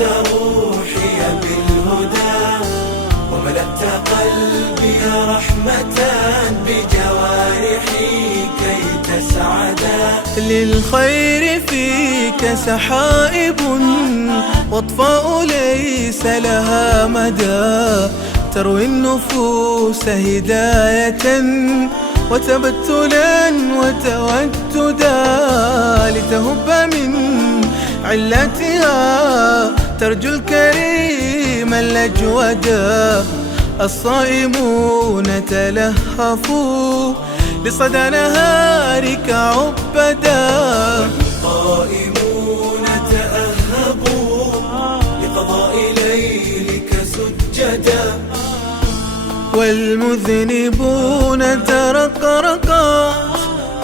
أنقذت روحي بالهدى وملأت قلبي رحمة بجوارحي كي تسعدا. للخير فيك سحائب واطفاء ليس لها مدى، تروي النفوس هداية وتبتلا وتوددا، لتهب من علتها ترجو الكريم الأجودا. الصائمون تلهفوا لصدى نهارك عبدا، والقائمون تأهبوا لقضاء ليلك سجدا، والمذنبون ترقرقت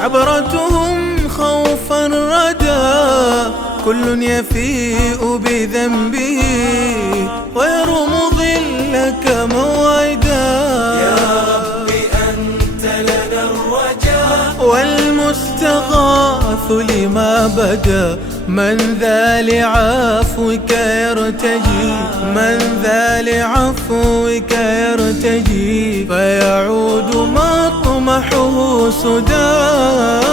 عبرتهم خوفا ردا. كل يفيء بذنبه ويرم ظلك موعدا. يا رب أنت لنا الرجاء والمستغاث لما بدا. من ذا لعفوك يرتجي، من ذا لعفوك يرتجي، فيعود مطمحه سدى.